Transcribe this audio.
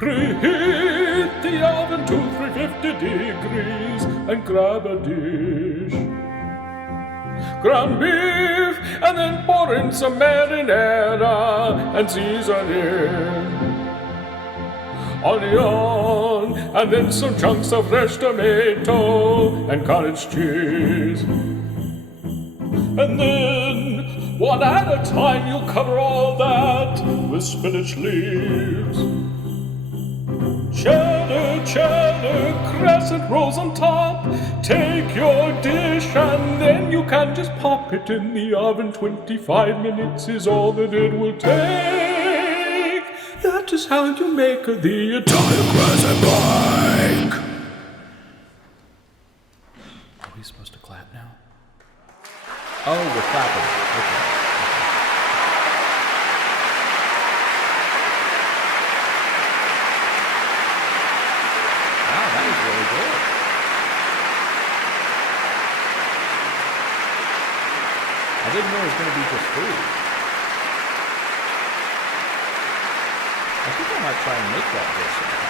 Preheat the oven to 350 degrees and grab a dish. Ground beef and then pour in some marinara and season it. Onion and then some chunks of fresh tomato and cottage cheese. And then, one at a time, you'll cover all that with spinach leaves. Cheddar, crescent rolls on top. Take your dish and then you can just pop it in the oven. 25 minutes is all that it will take. That is how you make the Italian Crescent Bake. Are we supposed to clap now? Oh, we're clapping. Okay. Wow, that was really good. I didn't know it was going to be just food. I think I might try and make that dish sometime.